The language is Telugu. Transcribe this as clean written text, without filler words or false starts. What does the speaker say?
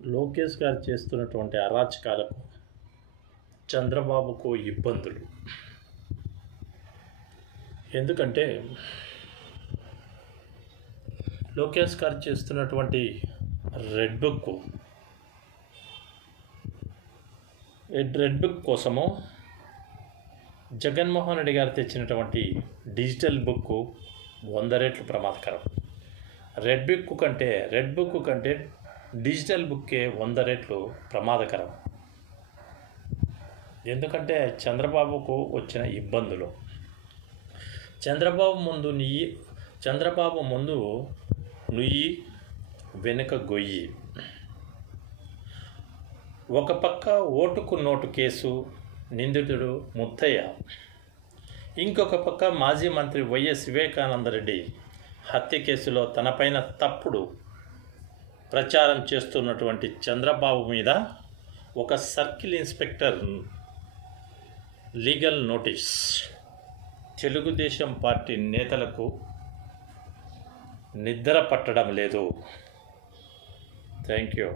లోకేష్ గారు చేస్తున్నటువంటి అరాచకాలకు చంద్రబాబుకు ఇబ్బందులు. ఎందుకంటే లోకేష్ గారు చేస్తున్నటువంటి రెడ్ బుక్ కోసము జగన్మోహన్ రెడ్డి గారు తెచ్చినటువంటి డిజిటల్ బుక్ 100 రెట్లు ప్రమాదకరం. రెడ్ బుక్ కంటే డిజిటల్ బుక్కే 100 రెట్లు ప్రమాదకరం. ఎందుకంటే చంద్రబాబుకు వచ్చిన ఇబ్బందులు. చంద్రబాబు ముందు నుయ్యి వెనుక గొయ్యి. ఒక పక్క ఓటుకు నోటు కేసు నిందితుడు ముత్తయ్య, ఇంకొక పక్క మాజీ మంత్రి వైఎస్ వివేకానందరెడ్డి హత్య కేసులో తనపైన తప్పుడు ప్రచారం చేస్తున్నటువంటి చంద్రబాబు మీద ఒక circle inspector legal notice. Telugu Desam party నేతలకు నిద్ర పట్టడం లేదు. Thank you.